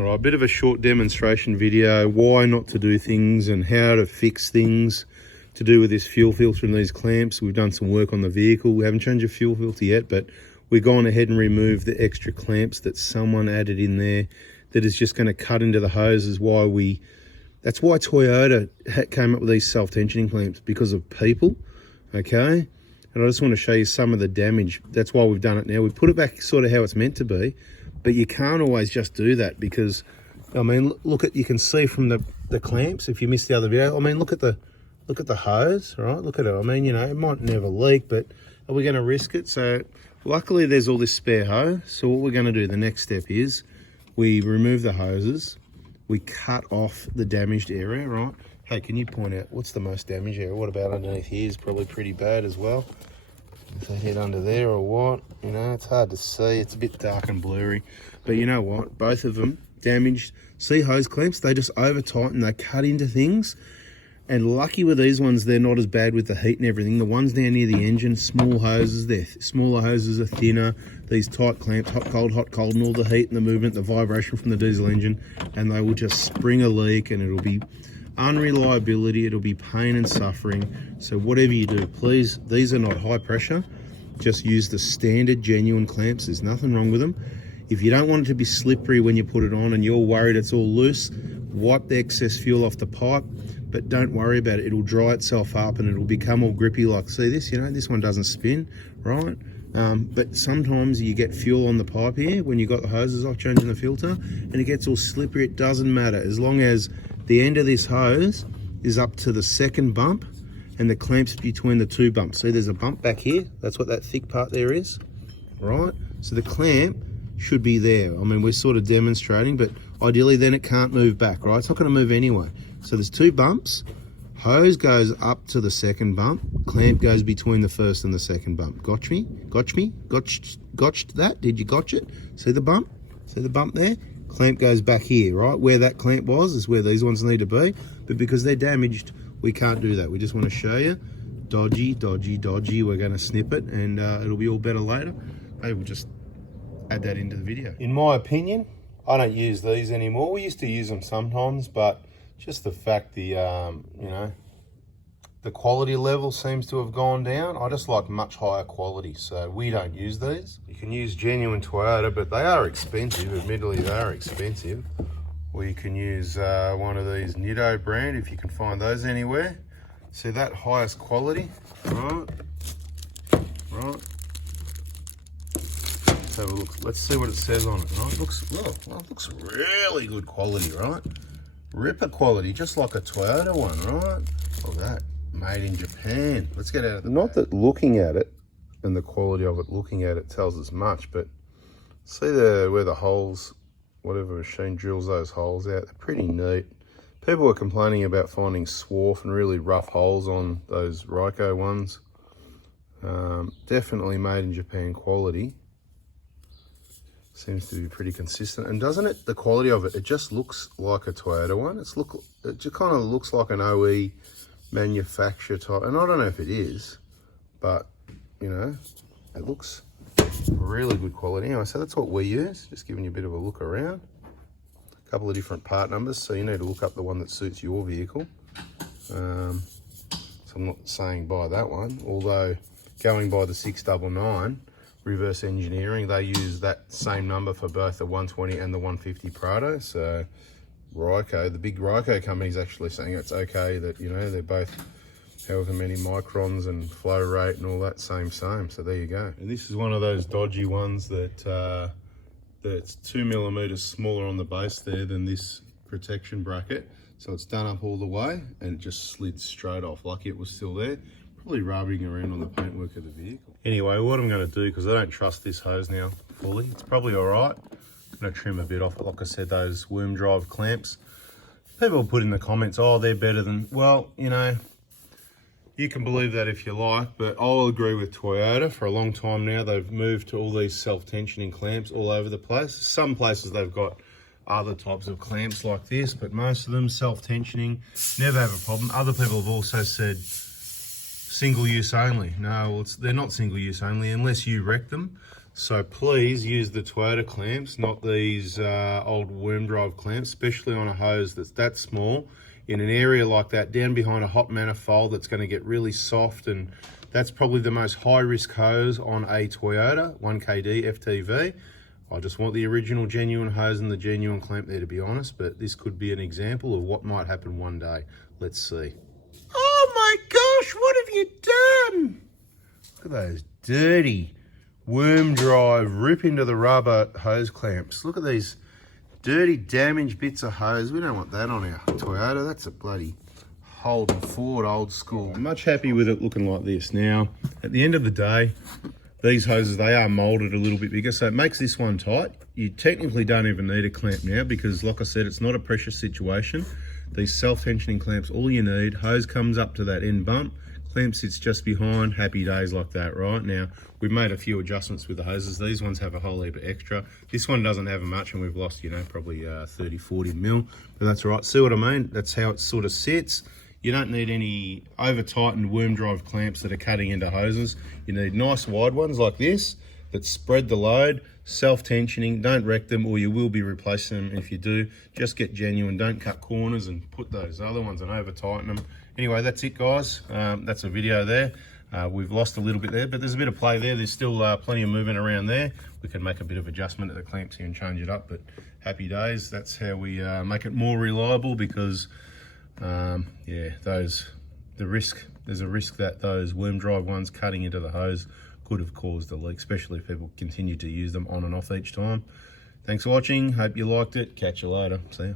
All right, a bit of a short demonstration video, why not to do things and how to fix things to do with this fuel filter and these clamps. We've done some work on the vehicle. We haven't changed the fuel filter yet, but we've gone ahead and removed the extra clamps that someone added in there that is just going to cut into the hoses. That's why Toyota came up with these self-tensioning clamps, because of people, okay? And I just want to show you some of the damage. That's why we've done it now. We put it back sort of how it's meant to be, but you can't always just do that because, I mean, you can see from the clamps, if you missed the other video, I mean, look at the hose, right? Look at it. I mean, you know, it might never leak, but are we going to risk it? So luckily there's all this spare hose. So what we're going to do, the next step is we remove the hoses, we cut off the damaged area, right? Hey, can you point out what's the most damaged area? What about underneath here is probably pretty bad as well. If they hit under there or what, you know, it's hard to see. It's a bit dark and blurry. But you know what? Both of them damaged. See hose clamps? They just over tighten, they cut into things. And lucky with these ones, they're not as bad with the heat and everything. The ones down near the engine, small hoses, smaller hoses are thinner. These tight clamps, hot, cold, and all the heat and the movement, the vibration from the diesel engine, and they will just spring a leak and it'll be unreliability, it'll be pain and suffering. So whatever you do, please, these are not high pressure. Just use the standard genuine clamps. There's nothing wrong with them. If you don't want it to be slippery when you put it on and you're worried it's all loose, wipe the excess fuel off the pipe, but don't worry about it. It'll dry itself up and it'll become all grippy. Like, see this, you know, this one doesn't spin, right? But sometimes you get fuel on the pipe here when you got the hoses off changing the filter and it gets all slippery. It doesn't matter as long as the end of this hose is up to the second bump and the clamps between the two bumps. See, there's a bump back here. That's what that thick part there is, right? So the clamp should be there. I mean, we're sort of demonstrating, but ideally then it can't move back, right? It's not going to move anyway. So there's two bumps. Hose goes up to the second bump. Clamp goes between the first and the second bump. Gotch me? Gotched that? Did you gotch it? See the bump? See the bump there? Clamp goes back here, right? Where that clamp was is where these ones need to be. But because they're damaged, we can't do that. We just want to show you. Dodgy. We're going to snip it and it'll be all better later. Maybe we'll just add that into the video. In my opinion, I don't use these anymore. We used to use them sometimes, but just the fact you know, the quality level seems to have gone down. I just like much higher quality, so we don't use these. You can use genuine Toyota, but they are expensive. Admittedly, they are expensive. Or you can use one of these Nitto brand if you can find those anywhere. See that highest quality, right? Let's have a look. Let's see what it says on it. Right? It looks really good quality, right? Ripper quality, just like a Toyota one, right? Look at that, made in Japan. Let's get out of the Not that looking at it and the quality of it, looking at it tells us much, but see where the holes, whatever machine drills those holes out, they're pretty neat. People were complaining about finding swarf and really rough holes on those Ryko ones. Definitely made in Japan quality. Seems to be pretty consistent, and doesn't it? The quality of it, it just looks like a Toyota one. It just kind of looks like an OE manufacturer type, and I don't know if it is, but you know, it looks really good quality. Anyway, so that's what we use. Just giving you a bit of a look around. A couple of different part numbers, so you need to look up the one that suits your vehicle. So I'm not saying buy that one, although going by the 699. Reverse engineering, they use that same number for both the 120 and the 150 Prado. So Ryko, the big Ryko company, is actually saying it's okay that, you know, they're both however many microns and flow rate and all that same. So there you go. And this is one of those dodgy ones that that's 2 millimeters smaller on the base there than this protection bracket. So it's done up all the way and it just slid straight off. Lucky it was still there. Probably rubbing around on the paintwork of the vehicle. Anyway, what I'm going to do, because I don't trust this hose now fully, it's probably all right. I'm going to trim a bit off it. Like I said, those worm drive clamps. People put in the comments, oh, they're better than, well, you know, you can believe that if you like, but I'll agree with Toyota. For a long time now, they've moved to all these self-tensioning clamps all over the place. Some places they've got other types of clamps like this, but most of them self-tensioning, never have a problem. Other people have also said, single use only. No, well, they're not single use only unless you wreck them. So please use the Toyota clamps, not these old worm drive clamps, especially on a hose that's that small. In an area like that, down behind a hot manifold, that's going to get really soft, and that's probably the most high risk hose on a Toyota 1KD FTV. I just want the original genuine hose and the genuine clamp there, to be honest, but this could be an example of what might happen one day. Let's see. Oh my gosh, what have you done? Look at those dirty worm drive, rip into the rubber hose clamps. Look at these dirty, damaged bits of hose. We don't want that on our Toyota. That's a bloody Holden Ford old school. I'm much happy with it looking like this. Now, at the end of the day, these hoses, they are molded a little bit bigger, so it makes this one tight. You technically don't even need a clamp now because, like I said, it's not a pressure situation. These self-tensioning clamps, all you need, hose comes up to that end bump, clamp sits just behind, happy days like that, right? Now, we've made a few adjustments with the hoses. These ones have a whole heap of extra. This one doesn't have much, and we've lost, you know, probably 30, 40 mil, but that's all right. See what I mean? That's how it sort of sits. You don't need any over-tightened worm drive clamps that are cutting into hoses. You need nice wide ones like this that spread the load, self-tensioning. Don't wreck them, or you will be replacing them. If you do, just get genuine. Don't cut corners and put those other ones and over-tighten them. Anyway, that's it, guys. That's a video there. We've lost a little bit there, but there's a bit of play there. There's still plenty of movement around there. We can make a bit of adjustment at the clamps here and change it up, but happy days. That's how we make it more reliable, because yeah, there's a risk that those worm drive ones cutting into the hose could have caused a leak, especially if people continue to use them on and off each time. Thanks for watching. Hope you liked it. Catch you later. See ya.